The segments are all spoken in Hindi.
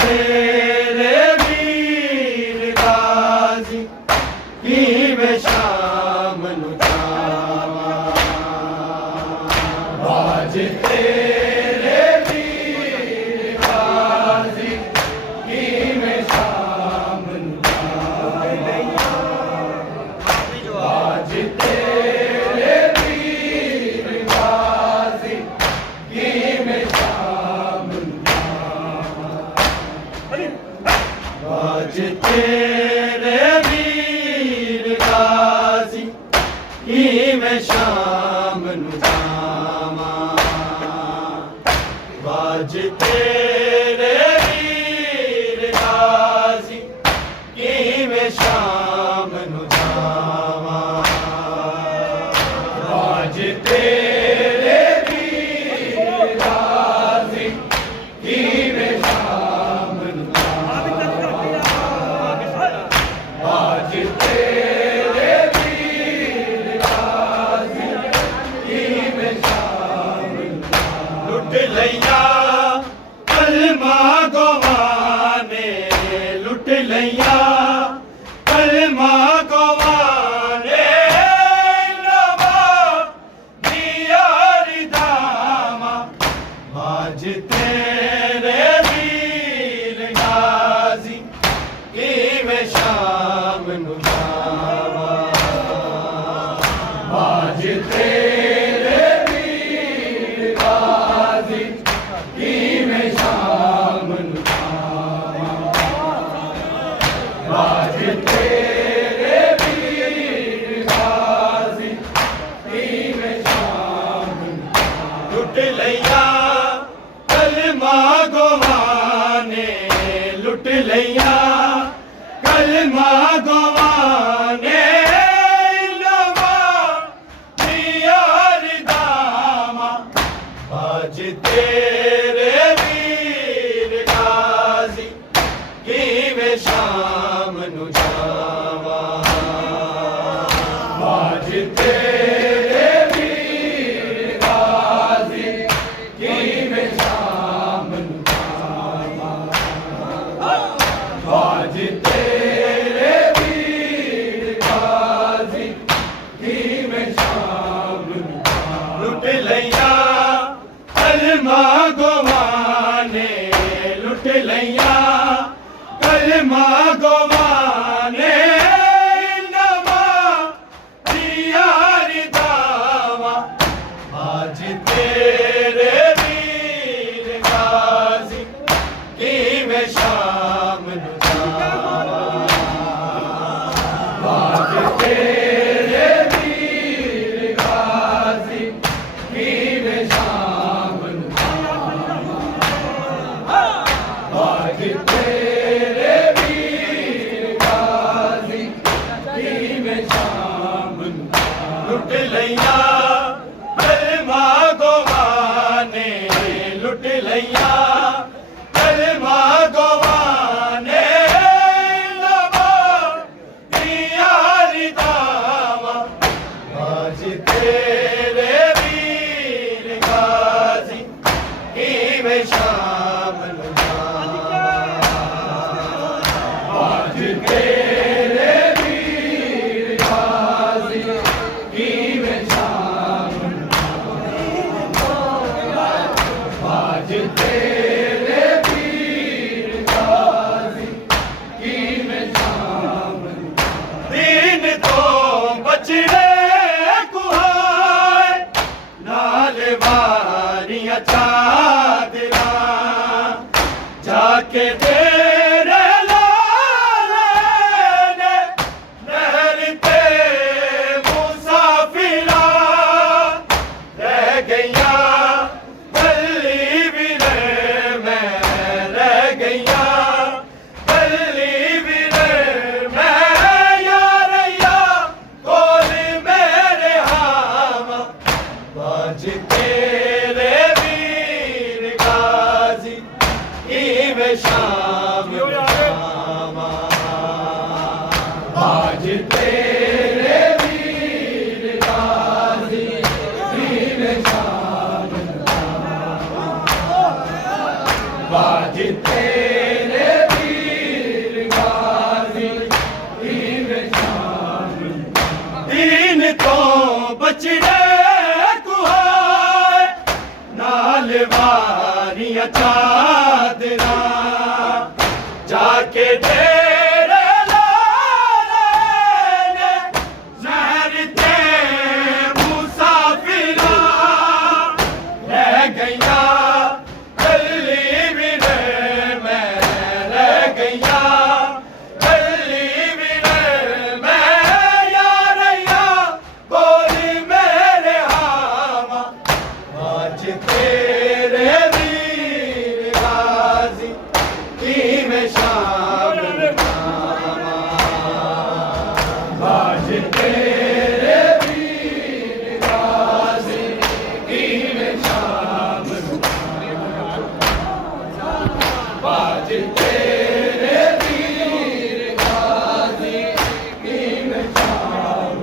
तेरे वीर गाजी की मैं शाम नू जावां बाज तेरे वीर गाजी की मैं शाम नू जावां बाज तेरे वीर गाजी की मैं शाम नू बाज तेरे वीर गाजी की मैं शाम नू जावां बाज तेरे वीर गाजी की मैं शाम नू जावां बाज तेरे वीर गाजी की मैं शाम नू बाज तेरे वीर गाजी की मैं शाम लुट लिया कलमा गवाने लुट लिया कलमा गवाने नवा दिया रिदामा बाज तेरे वीर गाजी की मैं शाम नू जावां बाज तेरे वीर गाजी की मैं शाम नू जावां बाज तेरे वीर गाजी की मैं शाम नू लुट लिया कलमा गवाने लुट लिया कलमा गवाने नवा दिया रिदामा बाज तेरे वीर गाजी की मैं शाम नू जावां बाज तेरे वीर गाजी की मैं शाम नू जावां बाज तेरे वीर गाजी की मैं शाम नू लुट लिया कलमा गवाने लुट लिया कलमा गवाने नवा दिया रिदामा बाज तेरे वीर गाजी की मैं शाम नू जावां बाज तेरे वीर गाजी की मैं शाम नू बाज तेरे वीर गाजी की मैं शाम नू लुट लिया कलमा गवाने लुट लिया कलमा गवाने नवा दिया रिदामा बाज तेरे वीर गाजी की मैं शाम नू बाज तेरे वीर गाजी की मैं शाम नू बाज तेरे वीर गाजी की मैं शाम नू दीन तो बचड़े कुहाय नाल वारियां चादरां जाके तेरे लाले ने नहर ते मुसाफिरा रह गईया गली विरे मैं रह गईया गली विरे मैं यार या कोल मेरे हावा बाज तेरे वीर गाजी की मैं शाम नू जावां बाज तेरे वीर गाजी की मैं शाम नू जावां बाज तेरे वालियां चादरा जाके तेरे लाले जहर ते मुसाफिरा रह गईया कली भी मैं रह गईया कली भी मैं यारैया कोई मेरे हावा आज तेरे वीर गाजी की मैं शाम आज तेरे वीर गाजी की मैं शाम आज तेरे वीर गाजी की मैं शाम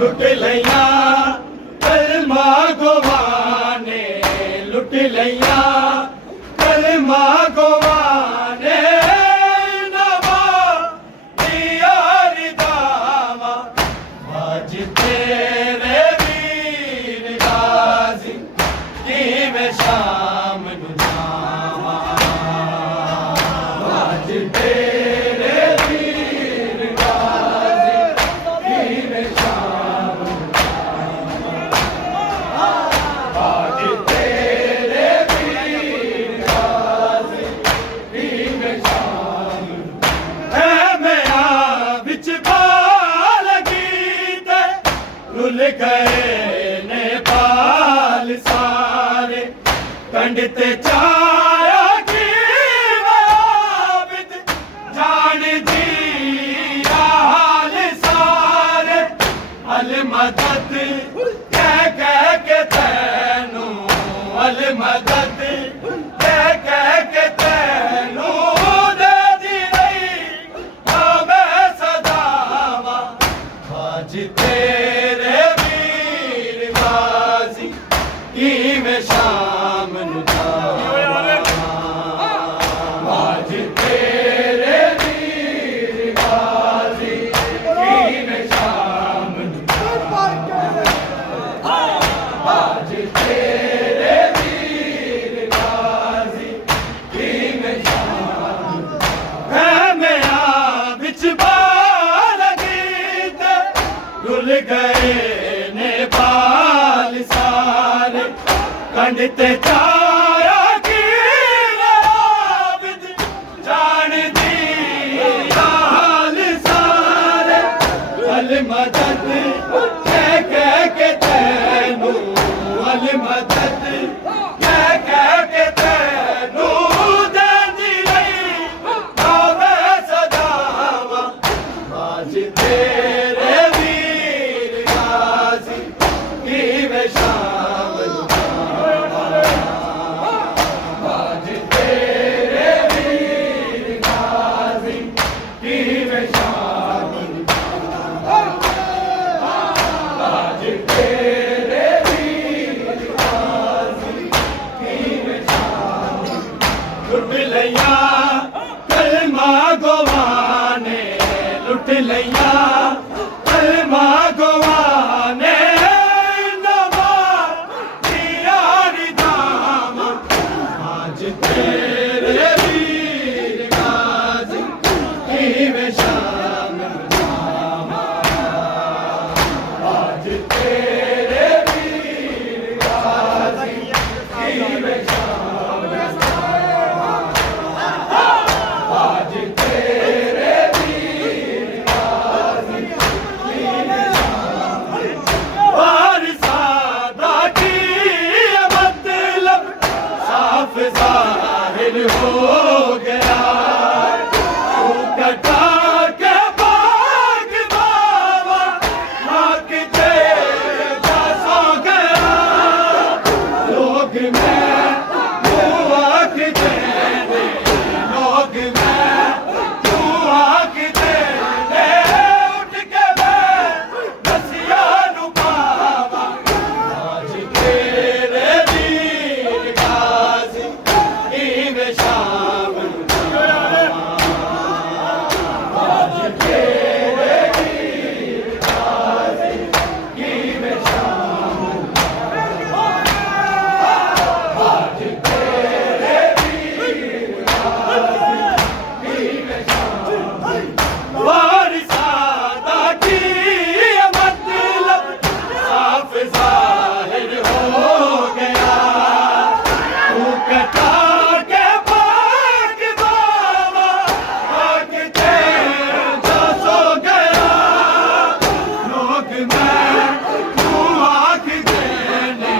लुट लिया कलमा गवाने लुट लिया कलमा गवाने नवा यार दावा आज तेरे वीर गाजी की मैं शाम नूं जावां आज तेरे वीर गाजी की मैं शाम आज तेरे वीर गाजी की मैं शाम है मेरा विच बाल गीते रुल गए नेपाल सारे कंड ते चाया की आबिद जान जी हाल सारे अल मदद कह के तैनू अल मदद कह के तैनू दे दी रही मैं सदावा आज तेरे वीर गाजी की मैं शाम नूं जावां आज तेरे वीर गाजी की मैं शाम नूं आज तेरे वीर गाजी की मैं शाम है मेरा विच बाल गीते रुल गए नेपाल सारे कंड ते चाया की आबिद जान दी हाल सारे अल मदद कह के तैनू अल मदद कह के तैनू दे दी रही मैं सदावा आज तेरे वीर गाजी की मैं शाम आज तेरे वीर गाजी की मैं शाम आज तेरे वीर गाजी की मैं शाम लुट लिया कलमा गवाने लुट लिया कलमा गवाने नवा यार दामा आज तेरे वीर गाजी की मैं शाम आज तेरे वीर गाजी की मैं शाम आज तेरे वीर गाजी की मैं शाम वारिसादा की मतलब साफ जाहिर हो गया तू कटा के भाग बाबा नाक तेरे सो गया लोग मैं आँख देने लोग मैं तू आँख देने उठ के मैं रसिया नू पावा आज तेरे वीर गाजी की मैं शाम नूं कटा के पाक बाबा भागते जो सो गया लोग मैं तू आँख देने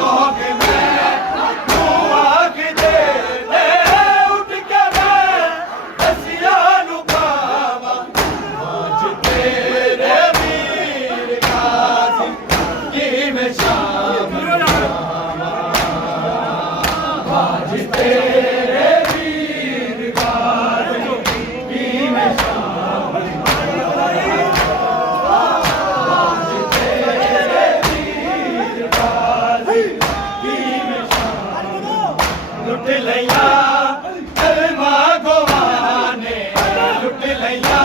लोग मैं तू आँख देने उठ के मैं दसिया नु पावा आज तेरे वीर गाजी की मैं शाम आज तेरे वीर गाजी की मैं शाम आज तेरे वीर गाजी की मैं शाम लुट लिया कलमा गवाने लुट लिया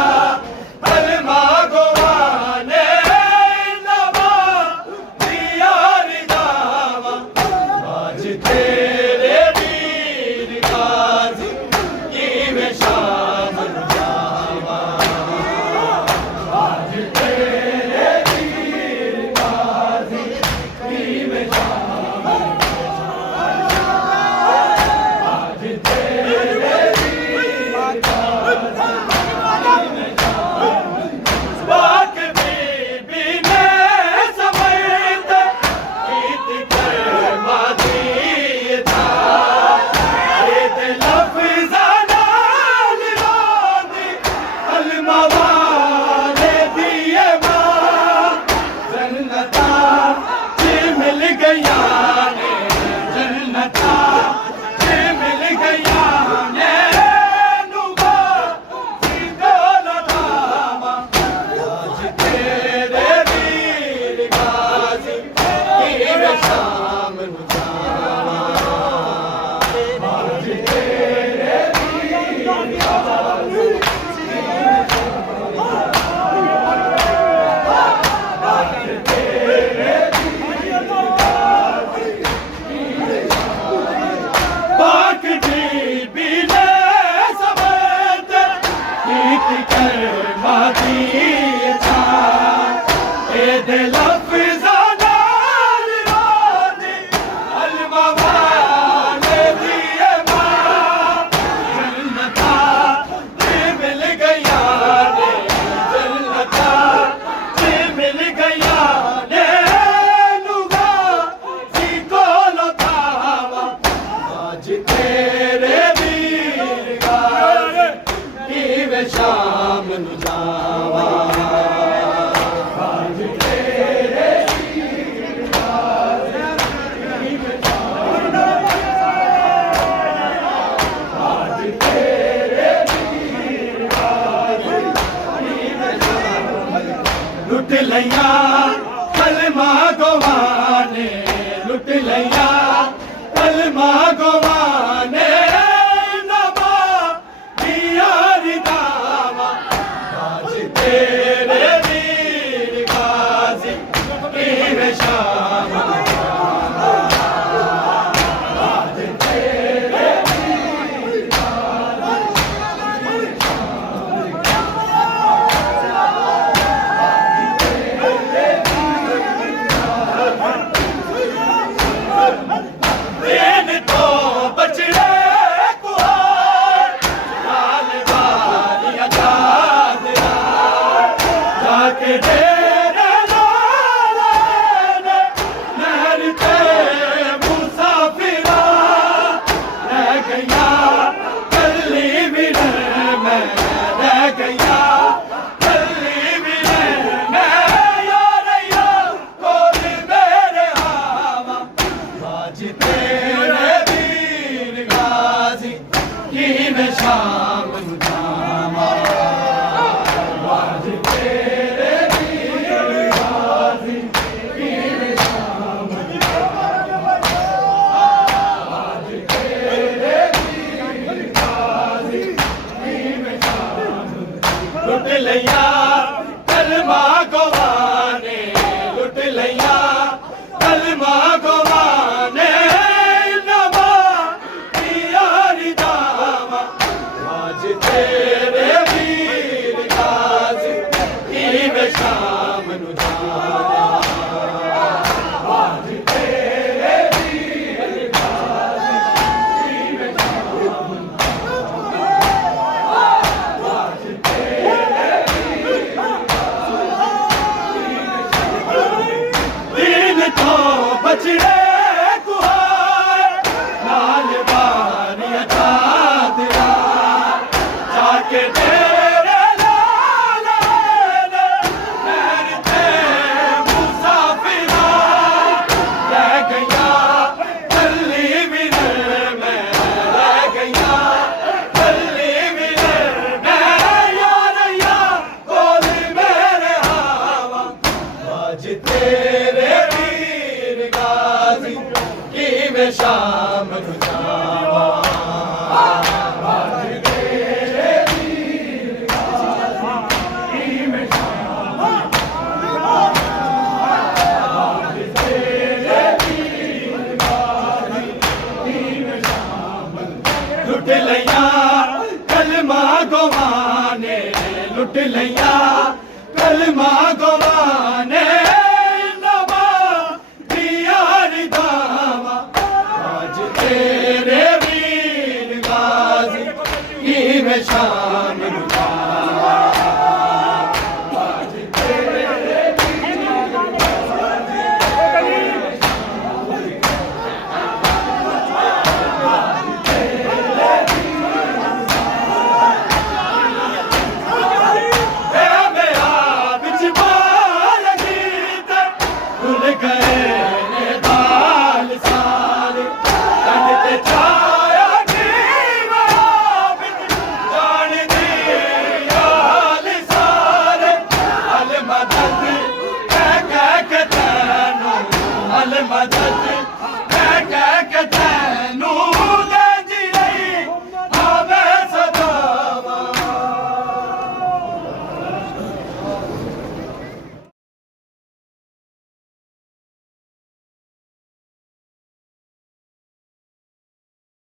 कलमा गवाने नवा दिया रिदावा आज तेरे वीर गाजी की मैं शाम जावा आज तेरे वीर गाजी की मैं शाम आज तेरे वीर गाजी बाक बीबी ने समेत गीत कर मादी था एक लफ्ज़ा नाल रोंदी कलमा वाले दिए मां जन्नता च मिल गया ने जन्नता च मिल गया ने नुबा सीधो लतावा आज तेरे वीर गाजी की मैं शाम नु जावा आज तेरे वीर गाजी की मैं शाम आज तेरे वीर गाजी की मैं पाक बीबी ने समेत गीत कर मादी था ए लफ्ज़ा नाल रोंदी कलमा वाले दिए मां जन्नता च मिल गया ने जन्नता च मिल गया ने नुगा सी को लतावा आज तेरे वीर गाजी की मैं शाम नु जावा आज तेरे वीर गाजी की मैं शाम आज तेरे वीर गाजी की मैं शाम लुट लिया कलमा गवाने लुट लिया कलमा गवाने नवा दिया रिदावा आज तेरे वीर गाजी की मैं शाम आज तेरे वीर गाजी दिन तो बचड़े कुहार लाल वालिया चादरा जाके डेरे लाले ने नहर पे मुसाफिरा रह गया कल्ली विरह में रह गया कल्ली विरह में यार कोल मेरे हावा आज तेरे वीर गाजी की मैं शाम नु जावा आज तेरे वीर गाजी की मैं शाम नु जावा आज तेरे वीर गाजी की मैं शाम लुट लिया कलमा गवाने लुट लिया कलमा गवाने नवा दिया रिदावा शाम नूं जावां लुट लिया कलमा गवाने लुट लिया कलमा गवाने नवा दिया दावा आज तेरे वीर गाजी की मैं शाम नूं जावां आज तेरे भूल गए ने बाल सारे कंध ते